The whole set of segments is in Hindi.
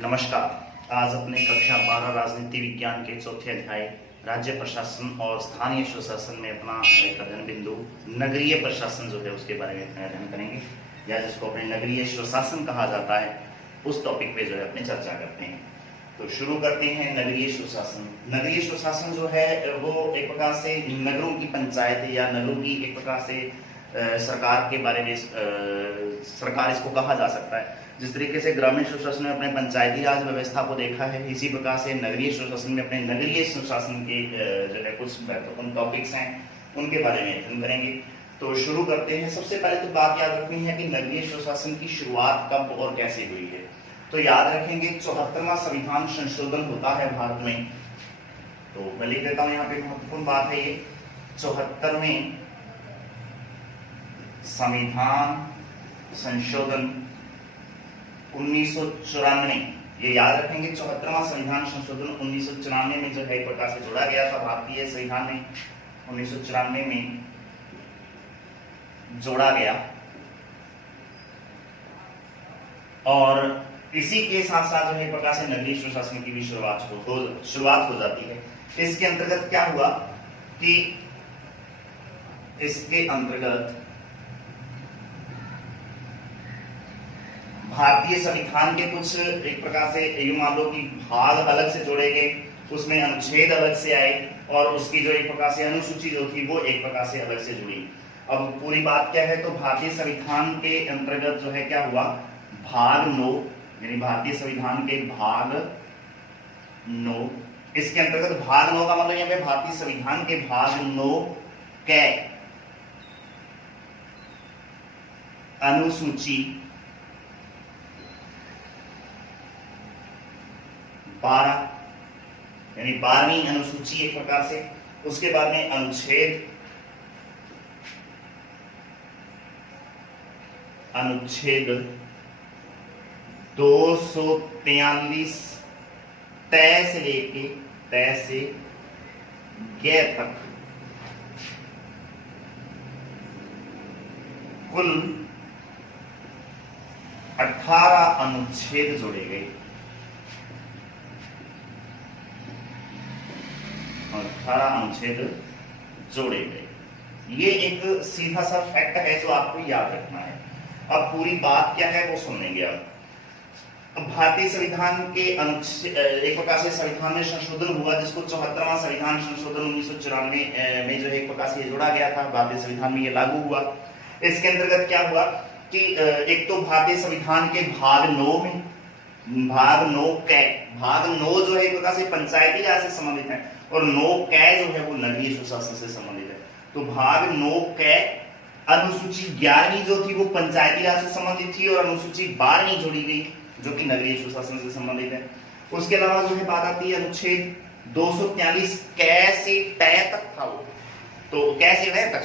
नमस्कार। आज अपने कक्षा 12 राजनीति विज्ञान के चौथे अध्याय राज्य प्रशासन और स्थानीय स्वशासन में अपना एक अध्ययन बिंदु नगरीय प्रशासन जो है उसके बारे में अपने अध्ययन करेंगे, या जिसको अपने नगरीय स्वशासन कहा जाता है, उस टॉपिक पे जो है अपनी चर्चा करते हैं। तो शुरू करते हैं नगरीय स्वशासन। नगरीय स्वशासन जो है वो एक प्रकार से नगरों की पंचायत या नगरों की एक प्रकार से सरकार के बारे में सरकार इसको कहा जा सकता है। जिस तरीके से ग्रामीण स्वशासन में अपने पंचायती राज व्यवस्था को देखा है, इसी प्रकार से नगरीय स्वशासन में अपने नगरीय स्वशासन के जो है कुछ महत्वपूर्ण टॉपिक्स हैं, उनके बारे में अध्ययन करेंगे। तो शुरू करते हैं। सबसे पहले तो बात याद रखनी है कि नगरीय स्वशासन की शुरुआत कब और कैसे हुई है। तो याद रखेंगे 74वां संविधान संशोधन होता है भारत में। तो मैं लिख देता हूं, यहाँ पे महत्वपूर्ण बात है ये 74वें संविधान संशोधन 1994। ये याद रखेंगे 74वां संविधान संशोधन 1994 में जो है एक प्रकार से जोड़ा गया था भारतीय संविधान में। 1994 में जोड़ा गया और इसी के साथ साथ जो है एक प्रकार से नगरीय स्वशासन की भी शुरुआत हो जाती है। इसके अंतर्गत क्या हुआ कि इसके अंतर्गत भारतीय संविधान के कुछ एक प्रकार से यूं मान लो कि भाग अलग से जोड़े गए, उसमें अनुच्छेद अलग से आए और उसकी जो एक प्रकार से अनुसूची जो थी वो एक प्रकार से अलग से जुड़ी। अब पूरी बात क्या है, तो भारतीय संविधान के अंतर्गत जो है क्या हुआ, भाग 9 यानी भारतीय संविधान के भाग 9, इसके अंतर्गत भाग 9 का मतलब यहाँ पे भारतीय संविधान के भाग 9 के अनुसूची 12 यानी 12वीं अनुसूची एक प्रकार से, उसके बाद में अनुच्छेद 243 तय से लेके तय से गे तक कुल 18 अनुच्छेद जोड़े गए। 18 अनुच्छेद जोड़े गए। ये एक सीधा सा फैक्ट है जो आपको याद रखना है। अब पूरी बात क्या है वो सुनेंगे। अब भारतीय संविधान के एक प्रकार से संविधान में संशोधन हुआ, जिसको 74वां संविधान संशोधन 1994 में जो है एक प्रकार से जोड़ा गया था, भारतीय संविधान में ये लागू हुआ। इसके अंतर्गत क्या हुआ कि एक तो भारतीय संविधान के भाग 9 में भाग 9 जो है एक प्रकार से पंचायती राज से संबंधित है और 9 कै जो है वो नगरीय स्वशासन से संबंधित है। तो भाग 9 कै अनुसूची 11वीं जो थी वो पंचायती राज से संबंधित थी और अनुसूची 12वीं जोड़ी गई जो कि नगरीय स्वशासन से संबंधित है। उसके अलावा जो है बात आती है अनुच्छेद 243 कै से तय तक था वो, तो कैसे तय तक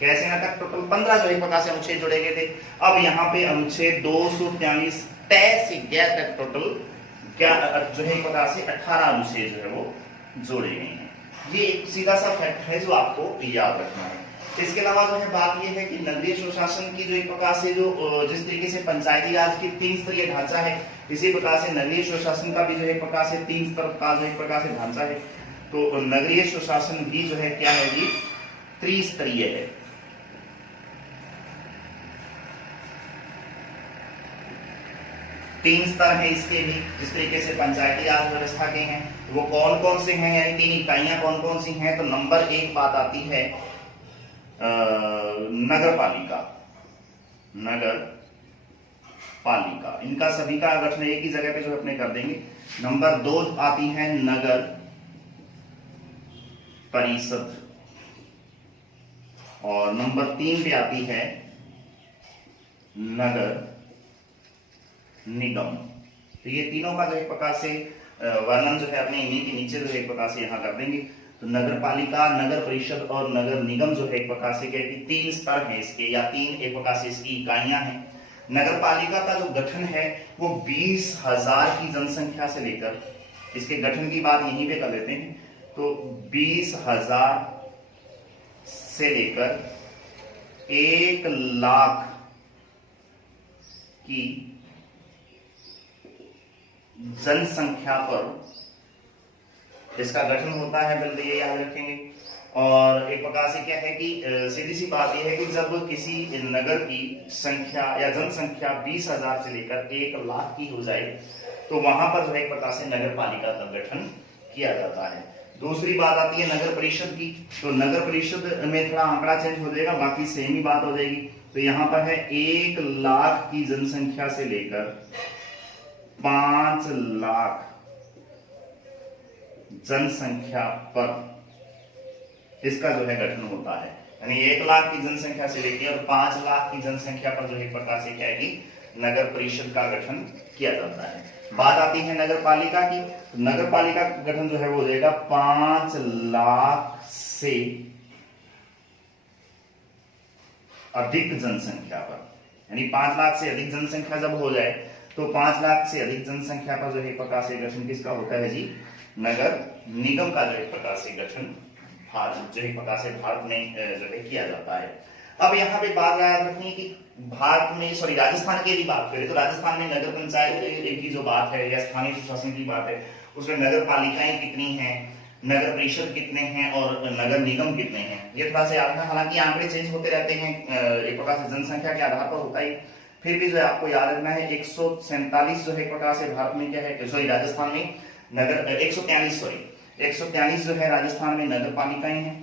कैसे न तक टोटल 15 जो है प्रकार से अनुच्छेद जोड़े गए थे। अब यहाँ पे अनुच्छेद 243 तय से गे तक टोटल क्या जो है प्रकार से 18 अनुच्छेद जो है वो जोड़े गए हैं। ये एक सीधा सा फैक्ट है जो आपको याद रखना है। इसके अलावा जो है बात यह है कि नगरीय स्वशासन की जो एक प्रकार से जो जिस तरीके से पंचायती राज की 3 स्तरीय ढांचा है, इसी प्रकार से नगरीय स्वशासन का भी जो एक प्रकार से 3 स्तर का जो एक प्रकार से ढांचा है। तो नगरीय स्वशासन भी जो है क्या है जी, त्रिस्तरीय है। तीन स्तर है इसके भी, जिस तरीके से पंचायती राज व्यवस्था के हैं वो कौन कौन से हैं, यानी 3 इकाइयां कौन कौन सी हैं। तो नंबर 1 बात आती है नगर पालिका, इनका सभी का गठन एक ही जगह पे जो अपने कर देंगे। नंबर 2 आती है नगर परिषद और नंबर 3 पे आती है नगर निगम। तो ये तीनों का जो एक प्रकार से वर्णन जो है अपने इन्हीं के नीचे जो है एक प्रकार से यहाँ कर देंगे। तो नगर पालिका, नगर परिषद और नगर निगम जो है एक प्रकार से कहती 3 स्तर हैं इसके, या 3 एक प्रकार से इसकी इकाइयां हैं। नगर पालिका का जो गठन है वो 20,000 की जनसंख्या से लेकर, इसके गठन की बात यहीं पे कर लेते हैं, तो 20,000 से लेकर 1 लाख की जनसंख्या पर इसका गठन होता है, बिल्कुल ये याद रखेंगे। और एक प्रकार से क्या है कि सीधी सी बात यह है कि जब किसी नगर की संख्या या जनसंख्या 20,000 से लेकर 1 लाख की हो जाए तो वहां पर जो है एक प्रकार से नगर पालिका का गठन किया जाता है। दूसरी बात आती है नगर परिषद की। तो नगर परिषद में थोड़ा आंकड़ा चेंज हो जाएगा, बाकी सेम ही बात हो जाएगी। तो यहां पर है 1 लाख की जनसंख्या से लेकर 5 लाख जनसंख्या पर इसका जो है गठन होता है। यानी 1 लाख की जनसंख्या से लेकर और 5 लाख की जनसंख्या पर जो है प्रकार से क्या है कि नगर परिषद का गठन किया जाता है। बात आती है नगर पालिका की। नगर पालिका का गठन जो है वो हो जाएगा 5 लाख से अधिक जनसंख्या पर। यानी 5 लाख से अधिक जनसंख्या जब हो जाए तो 5 लाख से अधिक जनसंख्या पर जो है प्रकार से गठन किसका होता है जी? नगर निगम का जो है प्रकार से गठन भारत जो है प्रकार से भारत में जो है किया जाता है। अब यहाँ पे बात याद रखनी है कि भारत में राजस्थान की यदि बात करें तो राजस्थान में नगर पंचायत की जो बात है या स्थानीय प्रशासन की बात है उसमें नगर पालिकाएं कितनी हैं, नगर परिषद कितने हैं और नगर निगम कितने हैं, ये थोड़ा सा याद रखना। हालांकि आंकड़े चेंज होते रहते हैं, एक प्रकार से जनसंख्या के आधार पर होता ही, फिर भी जो है आपको याद रखना है 147 जो है एक प्रकार से भारत में क्या है राजस्थान में नगर 143 जो है राजस्थान में नगर पालिकाएं हैं।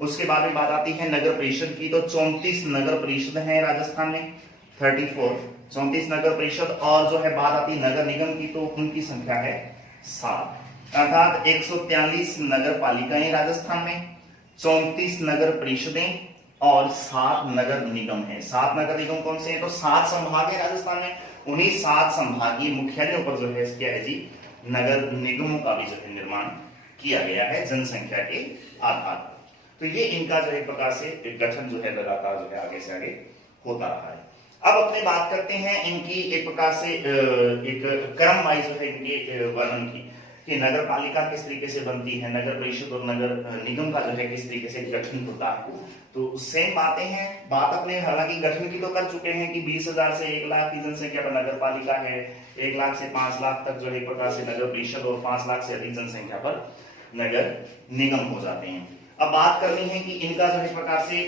उसके बाद में बात आती है नगर परिषद की। तो 34 नगर परिषद हैं राजस्थान में, 34 नगर परिषद। और जो है बात आती है नगर निगम की तो उनकी संख्या है 7, अर्थात 143 नगर पालिकाएं राजस्थान में, 34 नगर परिषदें और 7 नगर निगम है। 7 नगर निगम कौन से हैं? तो 7 संभाग है राजस्थान में, उन्हीं 7 संभागीय मुख्यालयों पर जो है क्या है जी नगर निगमों का भी जो है निर्माण किया गया है जनसंख्या के आधार पर। तो ये इनका जो है प्रकार से गठन जो है लगातार जो है आगे से आगे होता रहा है। अब अपने बात करते हैं इनकी एक प्रकार से एक क्रम वाइज जो है इनके वर्णन की कि नगर पालिका किस तरीके से बनती है, नगर परिषद और नगर निगम का जो है किस तरीके से गठन होता है। तो सेम बातें हैं। बात अपने हालांकि गठन की तो कर चुके हैं कि 20,000 से 1 लाख की जनसंख्या पर नगर पालिका है, 1 लाख से 5 लाख तक जो है एक प्रकार से नगर परिषद और 5 लाख से अधिक जनसंख्या पर नगर निगम हो जाते हैं। अब बात करनी है कि इनका जो है प्रकार से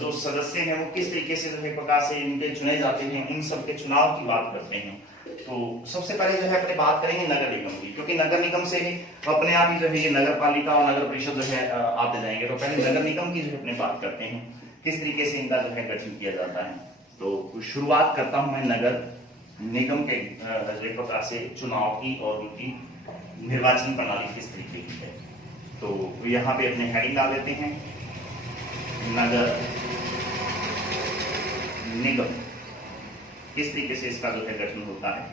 जो सदस्य हैं वो किस तरीके से जो है प्रकार से इनके चुने जाते हैं, उन सब के चुनाव की बात करते हैं। तो सबसे पहले जो है अपने बात करेंगे नगर निगम की, क्योंकि नगर निगम से ही अपने आप ही जो है ये नगर पालिका और नगर परिषद जो है आते जाएंगे। तो पहले नगर निगम की जो है अपने बात करते हैं किस तरीके से इनका जो है गठन किया जाता है। तो शुरुआत करता हूं मैं नगर निगम के जो एक प्रकार से चुनाव की और उनकी निर्वाचन प्रणाली किस तरीके की है। तो यहाँ पे अपने हेडिंग डाल देते हैं नगर निगम किस तरीके से इसका जो है गठन होता है।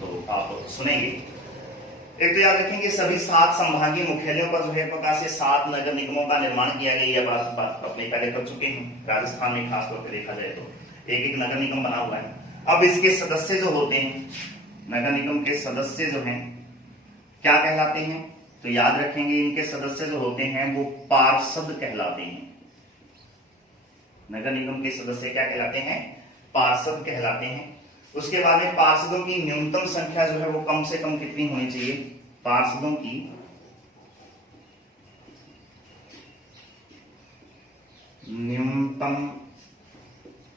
तो आप सुनेंगे। एक तो याद रखेंगे सभी 7 संभागीय मुख्यालयों पर जो है प्रकार से 7 नगर निगमों का निर्माण किया गया। यह बात अपने पहले कर चुके हैं। राजस्थान में खासतौर पर देखा जाए तो एक नगर निगम बना हुआ है। अब इसके सदस्य जो होते हैं, नगर निगम के सदस्य जो हैं क्या कहलाते हैं? तो याद रखेंगे इनके सदस्य जो होते हैं वो पार्षद कहलाते हैं। नगर निगम के सदस्य क्या कहलाते हैं? पार्षद कहलाते हैं। उसके बाद में पार्षदों की न्यूनतम संख्या जो है वो कम से कम कितनी होनी चाहिए? पार्षदों की न्यूनतम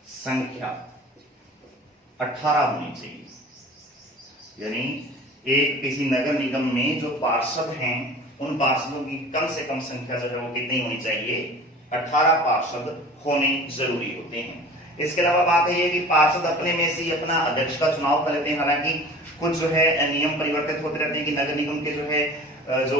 संख्या 18 होनी चाहिए। यानी एक किसी नगर निगम में जो पार्षद हैं उन पार्षदों की कम से कम संख्या जो है वो कितनी होनी चाहिए? 18 पार्षद होने जरूरी होते हैं। इसके अलावा बात है ये कि पार्षद अपने में से ही अपना अध्यक्ष का चुनाव कर लेते हैं। हालांकि कुछ जो है नियम परिवर्तित होते रहते हैं कि नगर निगम के जो है जो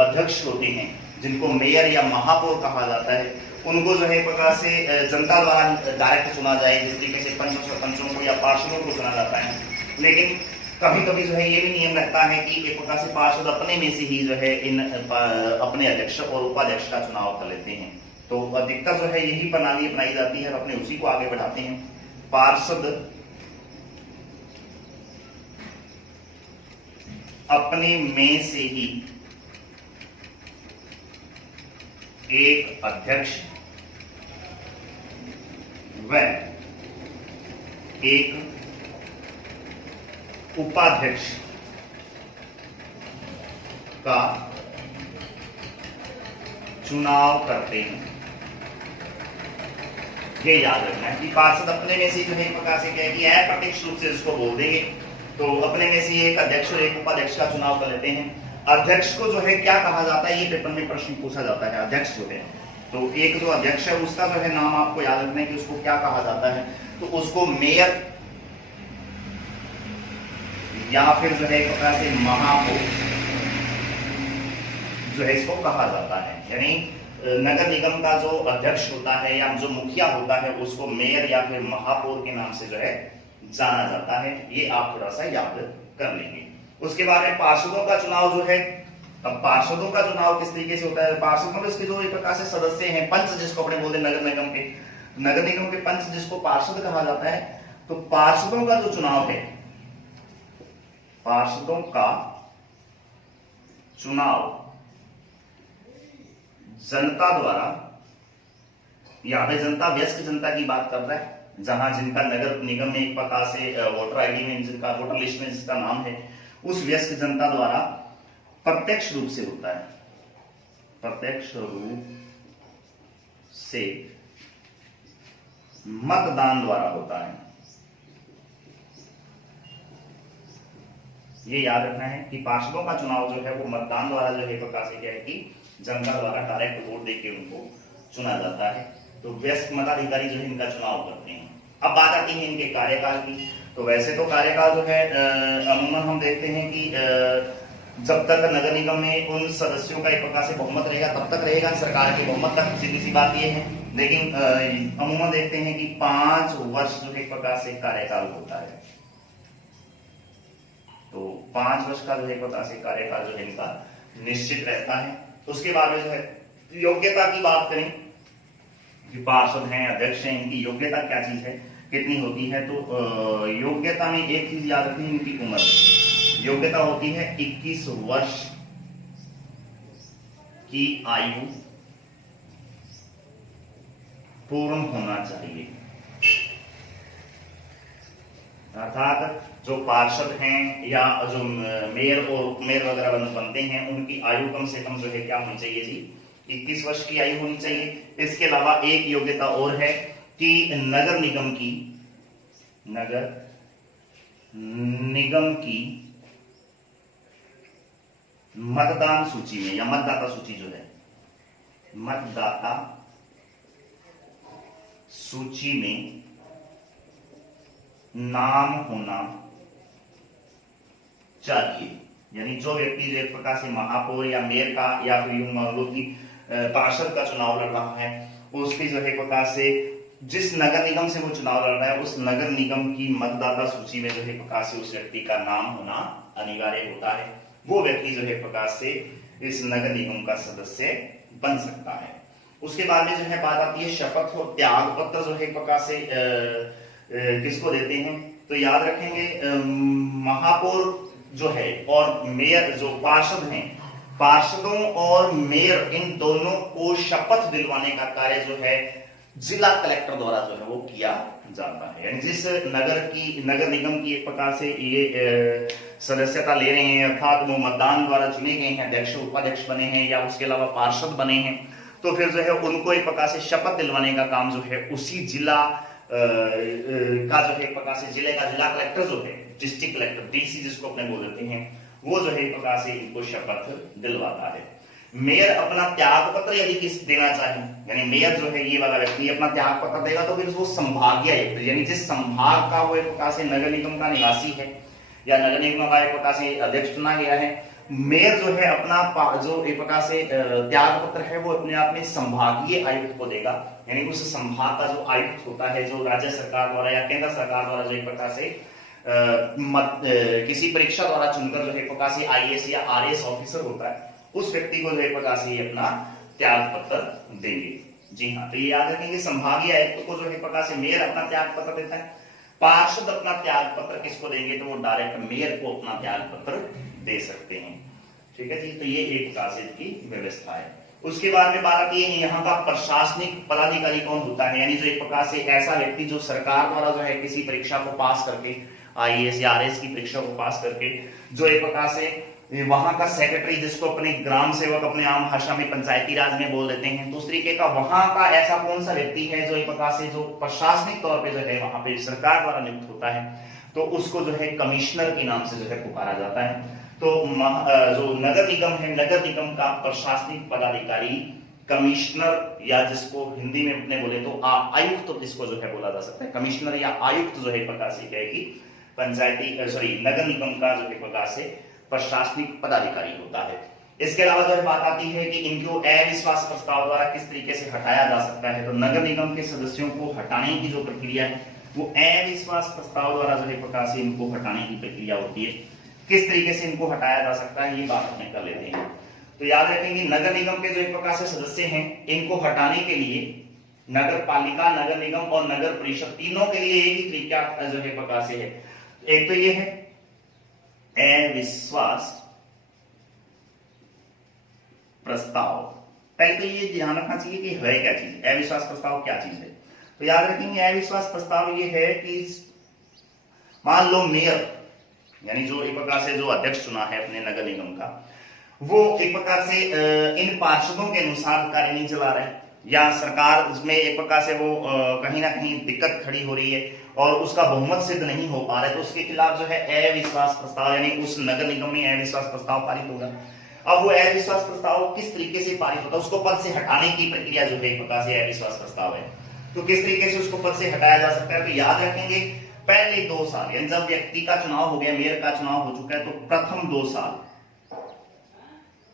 अध्यक्ष होते हैं जिनको मेयर या महापौर कहा जाता है उनको जो है एक प्रकार से जनता द्वारा डायरेक्ट चुना जाए, जिस तरीके से पंच सरपंचों को या पार्षदों को चुना जाता है। लेकिन कभी कभी जो है ये भी नियम रहता है कि एक प्रकार से पार्षद अपने में से ही जो है इन अपने अध्यक्ष और उपाध्यक्ष का चुनाव कर लेते हैं। तो अधिकतर जो है यही प्रणाली अपनाई जाती है, अपने उसी को आगे बढ़ाते हैं। पार्षद अपने में से ही एक अध्यक्ष व एक उपाध्यक्ष का चुनाव करते हैं। ये याद रखना है कि पार्षद अपने में से जो है एक प्रकार से क्या है कि अप्रत्यक्ष रूप से इसको बोल देंगे, तो अपने में से एक अध्यक्ष और एक उपाध्यक्ष का चुनाव कर लेते हैं। अध्यक्ष को जो है क्या कहा जाता है, ये पेपर में प्रश्न पूछा जाता है। अध्यक्ष जो है, तो एक जो अध्यक्ष है उसका जो है नाम आपको याद रखना है कि उसको क्या कहा जाता है। तो उसको मेयर या फिर जो है एक प्रकार से महापौर जो है इसको कहा जाता है। यानी नगर निगम का जो अध्यक्ष होता है या जो मुखिया होता है उसको मेयर या फिर महापौर के नाम से जो है जाना जाता है। ये आप थोड़ा सा याद कर लेंगे। उसके बाद में पार्षदों का चुनाव जो है, अब पार्षदों का चुनाव किस तरीके से होता है। पार्षदों में इसके जो एक प्रकार से सदस्य हैं, पंच जिसको अपने बोलते हैं नगर निगम के पंच जिसको पार्षद कहा जाता है। तो पार्षदों का जो चुनाव है, पार्षदों का चुनाव जनता द्वारा, यहां पे जनता वयस्क जनता की बात कर रहा है, जहां जिनका नगर निगम में एक प्रकार से वोटर आईडी में, जिनका वोटर लिस्ट में जिसका नाम है, उस वयस्क जनता द्वारा प्रत्यक्ष रूप से होता है। प्रत्यक्ष रूप से मतदान द्वारा होता है। ये याद रखना है कि पार्षदों का चुनाव जो है वो मतदान द्वारा जो है प्रकार से क्या है कि जनता द्वारा डायरेक्ट वोट देके उनको चुना जाता है। तो वयस्क मताधिकारी जो है इनका चुनाव करते हैं। अब बात आती है इनके कार्यकाल की। तो वैसे तो कार्यकाल जो है अमूमन हम देखते हैं कि जब तक नगर निगम में उन सदस्यों का एक प्रकार से बहुमत रहेगा तब तक रहेगा, सरकार के बहुमत तक, सीधी सी बात ये है। लेकिन अमूमन देखते हैं कि 5 वर्ष जो एक प्रकार से कार्यकाल होता है। तो 5 वर्ष का जो एक प्रकार से कार्यकाल जो है इनका निश्चित रहता है। उसके बाद में जो है योग्यता की बात करें कि पार्षद हैं, अध्यक्ष हैं, इनकी योग्यता क्या चीज है, कितनी होती है। तो योग्यता में एक चीज याद रखनी है, इनकी उम्र। योग्यता होती है 21 वर्ष की आयु पूर्ण होना चाहिए। अर्थात जो पार्षद हैं या जो मेयर और उपमेयर वगैरह बनते हैं उनकी आयु कम से कम जो है क्या होनी चाहिए जी, 21 वर्ष की आयु होनी चाहिए। इसके अलावा एक योग्यता और है कि नगर निगम की मतदान सूची में या मतदाता सूची जो है, मतदाता सूची में नाम होना चाहिए। यानी जो व्यक्ति जो एक प्रकार से महापौर या मेयर का या फिर यूं मान लो कि पार्षद का चुनाव लड़ रहा है, उसकी जो है प्रकार से जिस नगर निगम से वो चुनाव लड़ रहा है उस नगर निगम की मतदाता सूची में जो है प्रकार से उस व्यक्ति का नाम होना अनिवार्य होता है। वो व्यक्ति जो है प्रकार से इस नगर निगम का सदस्य बन सकता है। उसके बाद में जो है बात आती है शपथ और त्याग पत्र जो है प्रकार से किसको देते हैं। तो याद रखेंगे महापौर जो है और मेयर जो पार्षद हैं, पार्षदों और मेयर इन दोनों को शपथ दिलवाने का कार्य जो है जिला कलेक्टर द्वारा जो है वो किया जाता है। यानी जिस नगर निगम की एक प्रकार से ये सदस्यता ले रहे हैं, अर्थात वो मतदान द्वारा चुने गए हैं, अध्यक्ष उपाध्यक्ष बने हैं या उसके अलावा पार्षद बने हैं, तो फिर जो है उनको एक प्रकार से शपथ दिलवाने का काम जो है उसी जिला का जो है एक प्रकार से जिले का जिला कलेक्टर जो है, डिस्ट्रिक्ट कलेक्टर डीसी जिसको अपने बोल देते हैं, वो जो है एक प्रकार से इनको शपथ दिलवाता है। मेयर अपना त्याग पत्र यदि किस देना चाहे, यानी मेयर जो है ये वाला व्यक्ति अपना त्याग पत्र देगा तो फिर वो संभागीय आयुक्त यानी जिस संभाग का वो एक प्रकार से नगर निगम का निवासी है या नगर निगम का एक प्रकार से अध्यक्ष चुना गया है, मेयर जो है अपना जो एक प्रकार से त्याग पत्र है वो अपने आप में संभागीय आयुक्त को देगा। यानी उस संभाग का जो आयुक्त होता है, जो राज्य सरकार द्वारा या केंद्र सरकार द्वारा जो एक प्रकार से किसी परीक्षा द्वारा चुनकर जो एक प्रकार से आईएएस या आरएएस ऑफिसर होता है, उस व्यक्ति को जो एक प्रकार से अपना त्याग पत्र देंगे। जी हाँ, तो ये याद रखेंगे संभागीय आयुक्त को जो एक प्रकार से मेयर अपना त्याग पत्र देता है, पार्षद अपना त्याग पत्र किसको देंगे तो वो डायरेक्ट मेयर को अपना त्याग पत्र दे सकते हैं। ठीक है जी, तो ये एक प्रकार से की व्यवस्था है। उसके बाद में बात आती है यहाँ का प्रशासनिक पदाधिकारी कौन होता है, यानी जो एक प्रकार से ऐसा व्यक्ति जो सरकार द्वारा जो है किसी परीक्षा को पास करके, आईएएस या आरएएस की परीक्षा को पास करके जो एक प्रकार से वहां का सेक्रेटरी, जिसको अपने ग्राम सेवक अपने आम भाषा में पंचायती राज में बोल देते हैं, तो उस तरीके का वहां का ऐसा कौन सा व्यक्ति है जो एक प्रकार से जो प्रशासनिक तौर पे जो है वहां पे सरकार द्वारा नियुक्त होता है, तो उसको जो है कमिश्नर के नाम से जो है पुकारा जाता है। तो जो नगर निगम है, नगर निगम का प्रशासनिक पदाधिकारी कमिश्नर, या जिसको हिंदी में अपने बोले तो आयुक्त, तो इसको जो है बोला जा सकता है कमिश्नर या आयुक्त, जो है प्रकार से क्या है कि पंचायती सॉरी नगर निगम का जो है प्रकार से प्रशासनिक पदाधिकारी होता है। इसके अलावा जो है बात आती है कि इनको अविश्वास प्रस्ताव द्वारा किस तरीके से हटाया जा सकता है। तो नगर निगम के सदस्यों को हटाने की जो प्रक्रिया है वो अविश्वास प्रस्ताव द्वारा जो है प्रकार से इनको हटाने की प्रक्रिया होती है। किस तरीके से इनको हटाया जा सकता है ये बात अपने कर लेते हैं। तो याद रखेंगे नगर निगम के जो एक प्रकार से सदस्य हैं, इनको हटाने के लिए नगर पालिका, नगर निगम और नगर परिषद तीनों के लिए एक ही तरीका जो है प्रकार से है। एक तो ये है अविश्वास प्रस्ताव। पहले तो ये ध्यान रखना चाहिए कि है क्या चीज, अविश्वास प्रस्ताव क्या चीज है। तो याद रखेंगे अविश्वास प्रस्ताव ये है कि मान लो मेयर यानी जो एक प्रकार से जो अध्यक्ष चुना है अपने नगर निगम का, वो एक प्रकार से इन पार्षदों के अनुसार कार्य नहीं चला रहा है, या सरकार में एक प्रकार से वो कहीं ना कहीं दिक्कत खड़ी हो रही है और उसका बहुमत सिद्ध नहीं हो पा रहा है, तो उसके खिलाफ जो है अविश्वास प्रस्ताव यानी उस नगर निगम में अविश्वास प्रस्ताव पारित होगा। अब वो अविश्वास प्रस्ताव किस तरीके से पारित होता है, उसको पद से हटाने की प्रक्रिया जो है एक प्रकार से अविश्वास प्रस्ताव है। तो किस तरीके से उसको पद से हटाया जा सकता है, तो याद रखेंगे पहले 2 साल यानी जब व्यक्ति का चुनाव हो गया, मेयर का चुनाव हो चुका है, तो प्रथम 2 साल,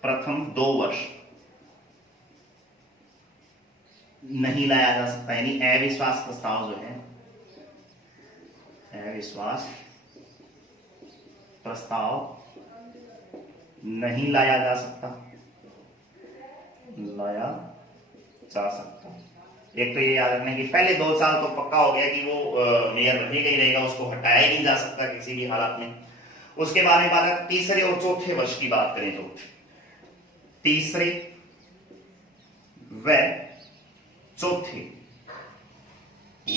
प्रथम 2 वर्ष नहीं लाया जा सकता, यानी अविश्वास प्रस्ताव जो है अविश्वास प्रस्ताव नहीं लाया जा सकता, लाया जा सकता। एक तो ये याद रखना कि पहले 2 साल तो पक्का हो गया कि वो मेयर रहेगा ही रहेगा, उसको हटाया ही नहीं जा सकता किसी भी हालात में। उसके बाद में बात तीसरे और चौथे वर्ष की बात करें तो तीसरे व चौथे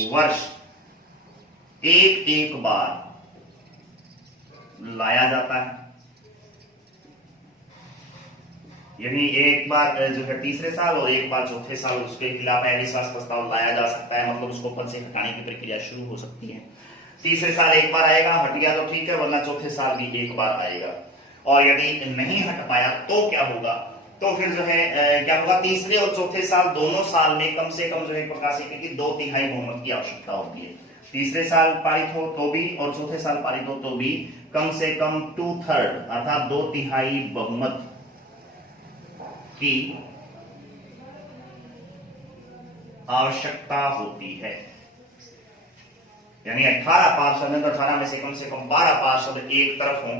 वर्ष एक बार लाया जाता है, यानी एक बार जो है तीसरे साल और एक बार चौथे साल उसके खिलाफ अविश्वास प्रस्ताव लाया जा सकता है, मतलब उसको पद से हटाने की प्रक्रिया शुरू हो सकती है। तीसरे साल एक बार आएगा, हट गया तो ठीक है, वरना चौथे साल भी एक बार आएगा। और यदि नहीं हट पाया तो क्या होगा, तो फिर जो है क्या होगा, तीसरे और चौथे साल दोनों साल में कम से कम जो है प्रकाशित की 2/3 बहुमत की आवश्यकता होती है। तीसरे साल पारित हो तो भी और चौथे साल पारित हो तो भी कम से कम 2/3 अर्थात 2/3 बहुमत की आवश्यकता होती है। यानी 18 पार्षद, 18 में से कम 12 पार्षद एक तरफ हों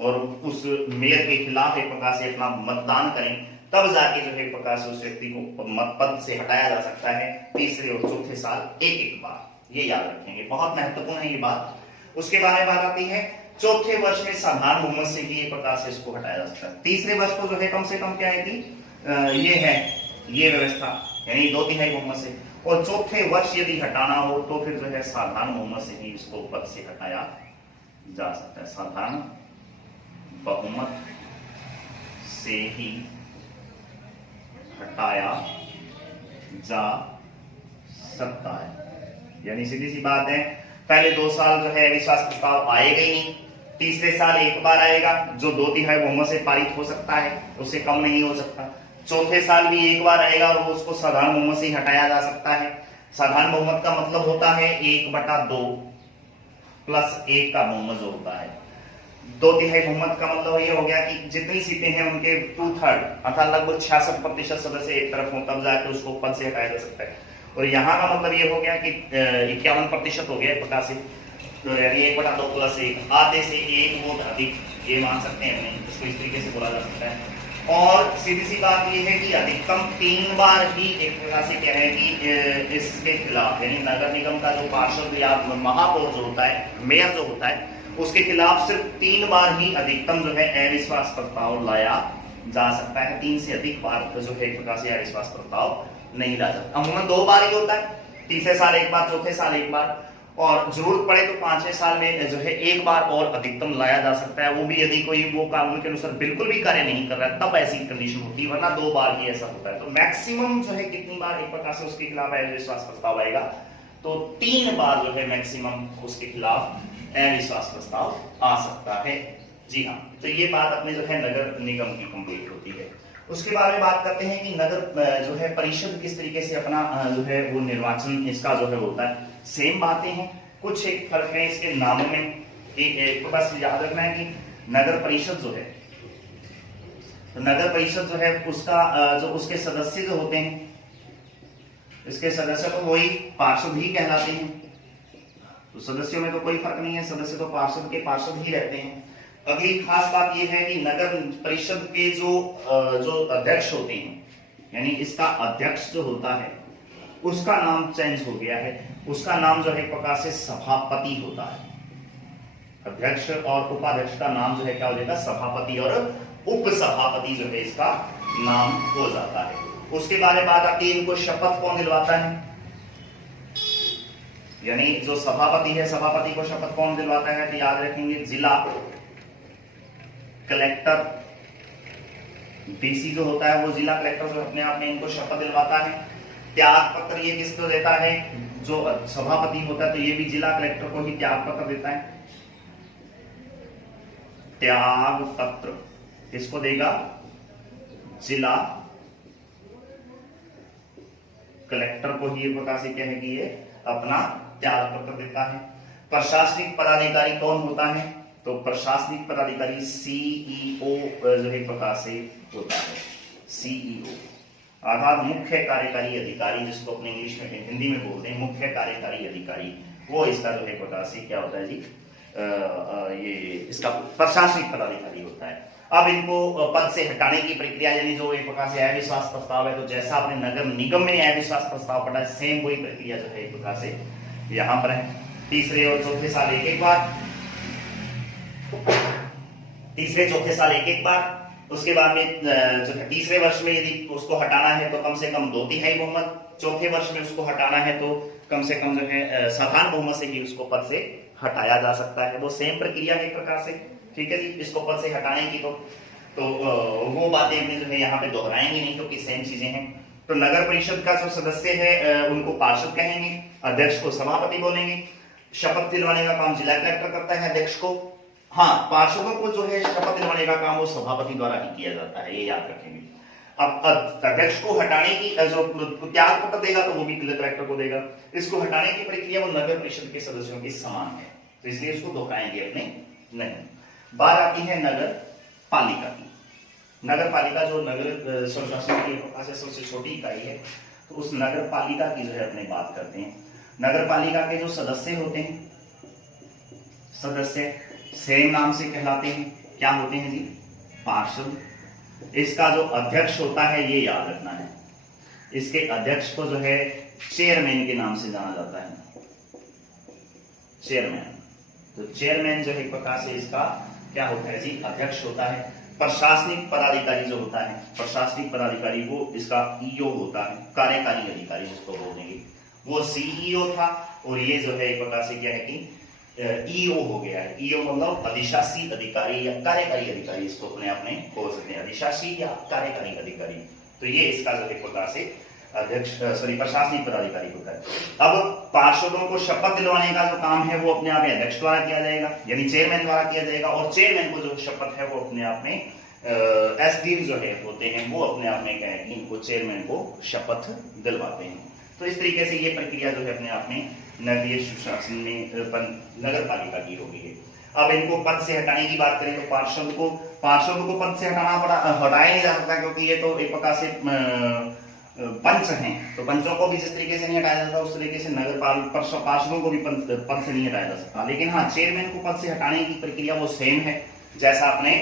और उस मेयर के खिलाफ एक प्रकार से अपना मतदान करें, तब जाके जो है एक प्रकार से उस व्यक्ति को मत पद से हटाया जा सकता है तीसरे और चौथे साल एक बार। ये याद रखेंगे, बहुत महत्वपूर्ण है ये बात। उसके बाद में बात आती है चौथे वर्ष में साधारण बहुमत से भी एक प्रकार से इसको हटाया जा सकता है। तीसरे वर्ष को जो है कम से कम क्या है कि ये है ये व्यवस्था यानी 2/3 बहुमत से, और चौथे वर्ष यदि हटाना हो तो फिर जो है साधारण बहुमत से ही इसको पद से हटाया जा सकता है। साधारण बहुमत से ही हटाया जा सकता है। यानी सीधी सी बात है, पहले 2 साल जो है अविश्वास प्रस्ताव आएगा ही नहीं, तीसरे साल एक बार आएगा जो 2/3 बहुमत से पारित हो सकता है, उससे कम नहीं हो सकता। चौथे साल भी एक बार आएगा और उसको साधारण बहुमत से ही हटाया जा सकता है। साधारण बहुमत का मतलब होता है 1/2 प्लस 1 का बहुमत जो होता है। 2/3 बहुमत का मतलब ये हो गया कि जितनी सीटें हैं उनके 2/3 अर्थात लगभग 66% सदस्य एक तरफ हो, तब जाके उसको पद से हटाया जा सकता है। और यहाँ का मतलब ये हो गया कि 51% हो गया प्रकार से, तो यानी 1/2 प्लस 1 आधे से 1 वोट अधिक, ये मान सकते हैं अपने, उसको इस तरीके से बोला जा सकता है। और सीधी सी बात ये है कि अधिकतम 3 बार ही एक प्रकार से कह रहे हैं कि इसके खिलाफ यानी नगर निगम का जो पार्षद या महापौर जो होता है, मेयर जो होता है, उसके खिलाफ सिर्फ 3 बार ही अधिकतम जो है अविश्वास प्रस्ताव लाया जा सकता है। 3 से अधिक बार जो है एक प्रकार से अविश्वास प्रस्ताव नहीं ला सकता। अमूमन 2 बार ही होता है, तीसरे साल एक बार, चौथे साल एक बार। और जरूरत पड़े तो 5वें साल में जो है एक बार और अधिकतम लाया जा सकता है, वो भी यदि कोई वो कानून के अनुसार बिल्कुल भी कार्य नहीं कर रहा है तब ऐसी कंडीशन होती है, वरना 2 बार ही ऐसा होता है। तो मैक्सिमम जो है कितनी बार एक प्रकार से उसके खिलाफ अविश्वास प्रस्ताव आएगा, तो 3 बार जो है मैक्सिमम उसके खिलाफ अविश्वास प्रस्ताव आ सकता है। जी हाँ, तो ये बात अपने जो है नगर निगम की कंप्लीट होती है। उसके बारे में बात करते हैं कि नगर जो है परिषद किस तरीके से अपना जो है वो निर्वाचन इसका जो है होता है। सेम बातें हैं, कुछ एक फर्क है इसके नामों में। एक बस याद रखना है कि नगर परिषद जो है, तो नगर परिषद जो है उसका जो उसके सदस्य जो होते हैं, इसके सदस्य तो वही पार्षद ही कहलाते हैं। तो सदस्यों में तो कोई फर्क नहीं है, सदस्य तो पार्षद के पार्षद ही रहते हैं। अगली खास बात यह है कि नगर परिषद के जो अध्यक्ष होते हैं, यानी इसका अध्यक्ष जो होता है उसका नाम चेंज हो गया है, उसका नाम जो है एक प्रकार से सभापति होता है। अध्यक्ष और उपाध्यक्ष का नाम जो है क्या हो जाएगा, सभापति, और उपसभापति जो है इसका नाम हो जाता है। उसके बारे में बात आती है, इनको शपथ कौन दिलवाता है, यानी जो सभापति है, सभापति को शपथ कौन दिलवाता है, तो याद रखेंगे जिला कलेक्टर, डीसी जो होता है वो जिला कलेक्टर जो अपने आप में इनको शपथ दिलवाता है। त्याग पत्र ये किसको देता है, जो सभापति होता है, तो ये भी जिला कलेक्टर को ही त्याग पत्र देता है। त्याग पत्र किसको देगा, जिला कलेक्टर को ही प्रकार से क्या है कि ये अपना त्याग पत्र देता है। प्रशासनिक पदाधिकारी कौन होता है, तो प्रशासनिक पदाधिकारी सीईओ जो है प्रकार से होता है, सीईओ अर्थात मुख्य कार्यकारी अधिकारी, जिसको अपने इंग्लिश में हिंदी में बोलते हैं मुख्य कार्यकारी अधिकारी, वो इसका जो है प्रकार से क्या होता है जी, ये इसका प्रशासनिक पदाधिकारी होता है। अब इनको पद से हटाने की प्रक्रिया, यानी जो एक प्रकार से अविश्वास प्रस्ताव है, तो जैसा आपने नगर निगम में अविश्वास प्रस्ताव पढ़ा है, सेम वही प्रक्रिया जो है एक प्रकार से यहाँ पर है। तीसरे और चौथे साल एक बार, तीसरे चौथे साल एक बार। उसके बाद में जो है तीसरे वर्ष में यदि उसको हटाना है तो कम से कम 2/3 बहुमत, चौथे वर्ष में उसको हटाना है तो कम से कम जो है साधारण बहुमत से ही उसको पद से हटाया जा सकता है। वो सेम प्रक्रिया है एक प्रकार से, ठीक है जी। इसको पद से हटाने की तो वो बातें हमने जो है यहाँ पे दोहराएंगे नहीं, क्योंकि सेम चीजें हैं। तो नगर परिषद का जो सदस्य है उनको पार्षद कहेंगे, अध्यक्ष को सभापति बोलेंगे। शपथ दिलवाने का काम जिला कलेक्टर करता है अध्यक्ष को। हाँ, पार्षदों को जो है शपथ दिलवाने का काम वो सभापति द्वारा ही किया जाता है, ये याद रखेंगे। अब अध्यक्ष को हटाने की जो त्याग पत्र देगा तो वो भी कलेक्टर को देगा। इसको हटाने की प्रक्रिया वो नगर परिषद के सदस्यों के समान है, तो इसलिए इसको दोहराएंगे अपने नहीं। बात आती है नगर पालिका की। नगर पालिका जो नगर स्वशासन की सबसे छोटी इकाई है, तो उस नगर पालिका की जो है अपने बात करते हैं। नगर पालिका के जो सदस्य होते हैं, सदस्य सेम नाम से कहलाते हैं, क्या होते हैं जी, पार्षद। इसका जो अध्यक्ष होता है ये याद रखना है, इसके अध्यक्ष को जो है चेयरमैन के नाम से जाना जाता है, चेयरमैन। तो चेयरमैन जो है एक प्रकार से इसका क्या होता है जी, अध्यक्ष होता है। प्रशासनिक पदाधिकारी जो होता है, प्रशासनिक पदाधिकारी वो इसका ईओ होता है, कार्यकारी अधिकारी जिसको बोलेंगे, वो सीईओ था, और ये जो है एक प्रकार से क्या है कि ईओ हो गया है। ईओ मतलब अधिशासी अधिकारी या कार्यकारी अधिकारी, इसको अपने आप में बोल सकते हैं, अधिशासी या कार्यकारी अधिकारी। तो ये इसका जो एक प्रकार से अध्यक्ष प्रशासनिक पदाधिकारी होता है। अब पार्षदों को शपथ दिलवाने का जो काम है वो अपने आप में अध्यक्ष द्वारा किया जाएगा, यानी चेयरमैन द्वारा किया जाएगा, और चेयरमैन को जो शपथ है वो अपने आप में एसडी जो है होते हैं, वो अपने आप में क्या है कि इनको चेयरमैन को शपथ दिलवाते हैं। तो इस तरीके से ये प्रक्रिया जो है अपने आप में नगरीय सुशासन में नगर पालिका की हो गई है। अब इनको पद से हटाने की बात करें तो पार्षद को पद से हटाया नहीं जा सकता, क्योंकि ये तो एक प्रकार से पंच हैं, तो पंचों को भी जिस तरीके से नहीं हटाया जाता उस तरीके से नगर पार्षदों को भी पद से नहीं हटाया जा सकता। लेकिन हाँ, चेयरमैन को पद से हटाने की प्रक्रिया वो सेम है जैसा आपने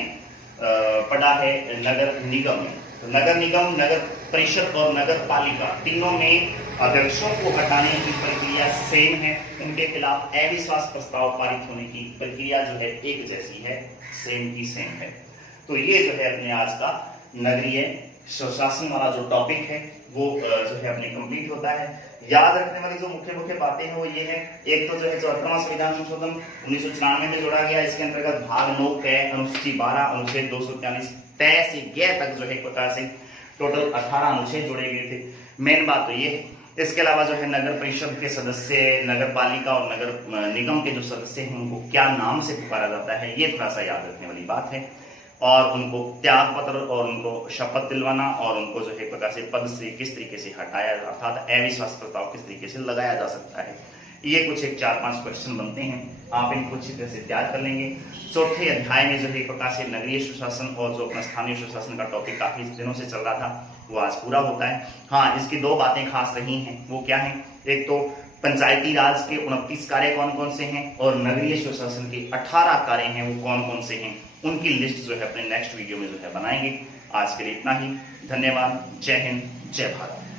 पढ़ा है नगर निगम में। तो नगर निगम, नगर परिषद और नगर पालिका तीनों में अध्यक्षों को हटाने की प्रक्रिया सेम है, उनके खिलाफ अविश्वास प्रस्ताव पारित होने की प्रक्रिया जो है एक जैसी है, सेम की सेम है। तो ये जो है अपने आज का नगरीय स्वशासन वाला जो टॉपिक है वो जो है अपने कंप्लीट होता है। याद रखने वाली जो मुख्य मुख्य बातें हैं वो ये है, एक तो जो है 74वां संविधान संशोधन 1994 में जोड़ा गया, इसके अंतर्गत भाग 9 क अनुसूची 12 अनुच्छेद 243 तय से ग तक जो है एक प्रकार से टोटल 18 अनुच्छेद जोड़े गए थे। मेन बात तो ये है। इसके अलावा जो है नगर परिषद के सदस्य, नगर पालिका और नगर निगम के जो सदस्य हैं उनको क्या नाम से पुकारा जाता है, ये थोड़ा सा याद रखने वाली बात है। और उनको त्याग पत्र और उनको शपथ दिलवाना और उनको जो है प्रकार से पद से किस तरीके से हटाया, अर्थात अविश्वास प्रस्ताव किस तरीके से लगाया जा सकता है, ये कुछ एक 4-5 क्वेश्चन बनते हैं। आप इनको अच्छी तरह से तैयार कर लेंगे। चौथे अध्याय में जो है प्रकार से नगरीय सुशासन और जो अपना स्थानीय सुशासन का टॉपिक काफी दिनों से चल रहा था वो आज पूरा होता है। हाँ, इसकी 2 बातें खास रही हैं, वो क्या है, एक तो पंचायती राज के 29 कार्य कौन कौन से हैं और नगरीय सुशासन के 18 कार्य हैं वो कौन कौन से हैं, उनकी लिस्ट जो है अपने नेक्स्ट वीडियो में जो है बनाएंगे। आज के लिए इतना ही। धन्यवाद। जय हिंद, जय भारत।